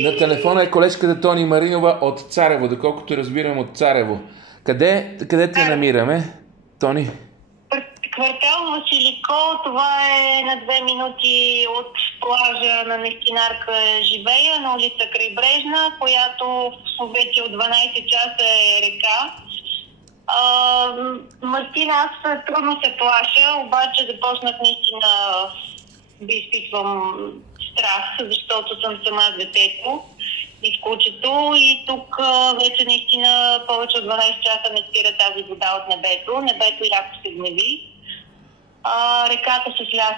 На телефона е колежката Тони Маринова от Царево, доколкото разбирам от Царево. Къде те намираме, Тони? Квартал Василико, това е на 2 минути от плажа на Нестинарка живея, на улица Крайбрежна, която вече от 12 часа е река. Мартина, аз трудно се плаша, обаче започнах наистина да изпитвам страх, защото съм сама с детето и с кучето и тук вече наистина повече от 12 часа не спира тази вода от небето. Небето яко се гневи. Реката се сля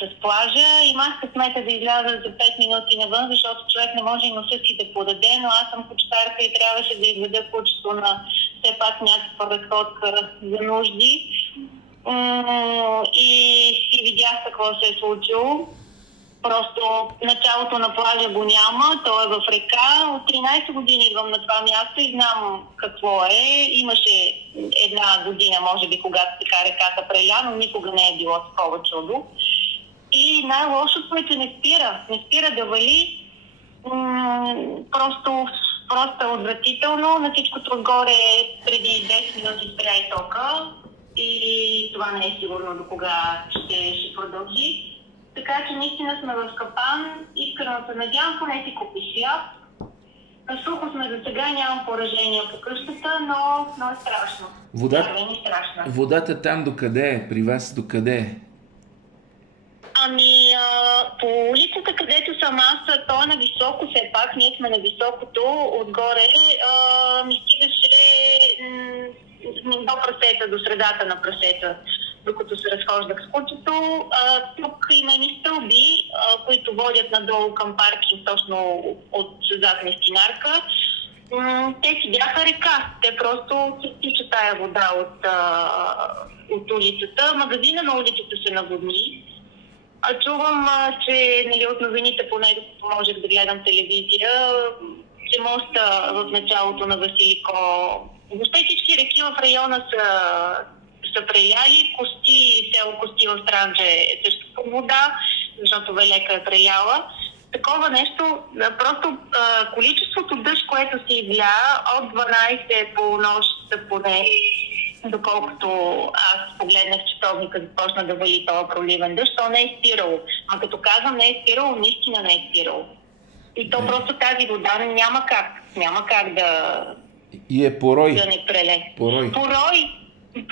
с плажа. Имах късмета да изляза за 5 минути навън, защото човек не може и носа си да подаде, но аз съм кучетарка и трябваше да изведа кучето на все пак някаква разходка за нужди. И видях какво се е случило. Просто началото на плажа го няма, той е в река. От 13 години идвам на това място и знам какво е. Имаше една година, може би, когато така реката преля, но никога не е било такова чудо. И най-лошото е, че не спира да вали. Просто е отвратително. На всичкото отгоре преди 10 минути спря и тока. И това не е сигурно до кога ще продължи. Така че наистина сме в капан, искрено се надявам, поне си купи хляб. На сухо сме за сега, нямам поражения по къщата, но е страшно. Водата там докъде е? При вас докъде е? По улицата, където съм аз, то е на високо, все пак, ние сме на високото, отгоре ми стигаше до прасета, до средата на прасета, докато се разхождах с кучето. Тук има и стълби, които водят надолу към паркинг, точно от зад Нестинарка. Те си бяха река. Те просто се тича тая вода от улицата. Магазина на улицата се наводни. Чувам, че от новините, поне докато можех да гледам телевизия, че моста в началото на Василико. Въобще всички реки в района са преляли. Село Кости в Странджа е също по вода, защото Велека е преляла. Такова нещо, просто количеството дъжд, което се изля от 12 по нощ поне, доколкото аз погледнах часовника, започна да вали това проливен дъжд, то не е спирало. А като казвам не е спирало, наистина не е спирало. И то просто тази вода няма как да... И е порой. Да не преле. Порой.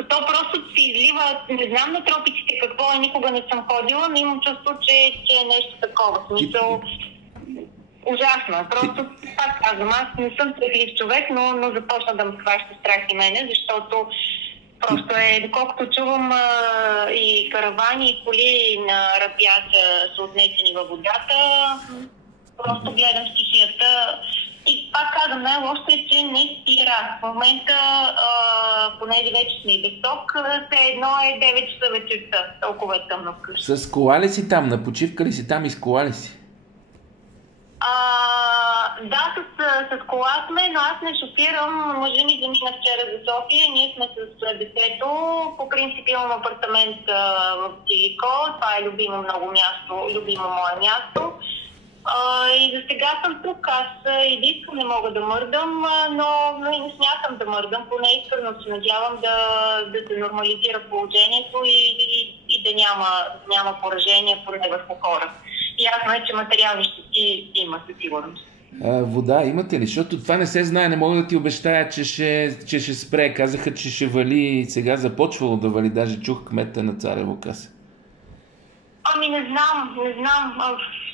То просто се излива, не знам на тропиците какво е, никога не съм ходила, но имам чувство, че е нещо такова. Смисъл, ужасно. Просто, пак казвам, аз не съм страхлив човек, но започна да ме хваща страх и мене, защото просто доколкото чувам и каравани, и коли на рапя са отнесени във водата, просто гледам стихията. И пак казвам, най-лошото е, че не спира. В момента, понеже вече сме и без ток, все едно е 9 часа вечерта. Толкова е тъмно вкъщи. С кола ли си там? На почивка ли си там и с кола ли си? Да, с кола сме, но аз не шофирам. Мъжа ми замина вчера за София. Ние сме с детето. По принцип имам апартамент в Василико. Това е любимо мое място. И за сега съм тук. Аз единствено не мога да мърдам, но и не смятам да мърдам. Поне искрено се надявам да се нормализира положението и да няма поражения поне върху хора. Ясно е, че материални щети има със сигурност. Вода имате ли? Защото това не се знае. Не мога да ти обещая, че ще спре. Казаха, че ще вали. Сега започвало да вали. Даже чух кмета на Царево каза. Не знам.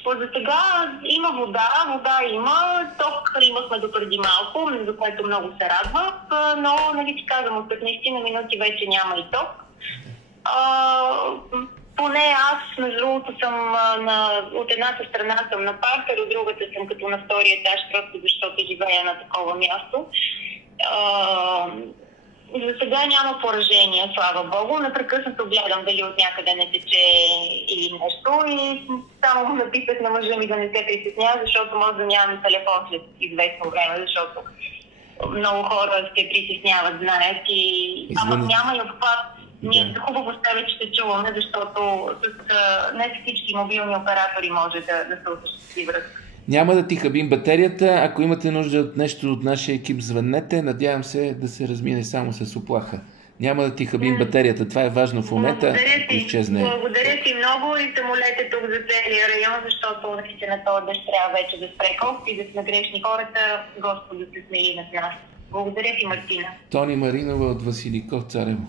За сега има вода има. Ток имахме допреди малко, за което много се радва, но нали ти казвам, от 15 на минути вече няма и ток. Поне аз, между другото, съм от едната страна съм на партер, от другата съм като на втория етаж, просто защото живея на такова място. За сега няма поражения, слава Богу. Непрекъснато гледам дали от някъде не тече или нещо и само му написах на мъжа ми да не се притеснява, защото може да нямам телефон след известно време, защото много хора се притесняват, знаят и... Ама няма и обхват. Ние хубаво с тебе, че ще чуваме, защото не всички мобилни оператори може да се осъществи връзка. Няма да ти хабим батерията. Ако имате нужда от нещо от нашия екип, звъннете. Надявам се да се размине само с оплаха. Няма да ти хабим батерията. Това е важно в момента. Ако изчезне. Благодаря ти много и се молете тук за целия район, защото наистина този дъжд трябва вече да спре. Колкото и да сме грешни хората, Господ да се смили над нас. Благодаря ти, Мартина. Тони Маринова от Василиков, Царево.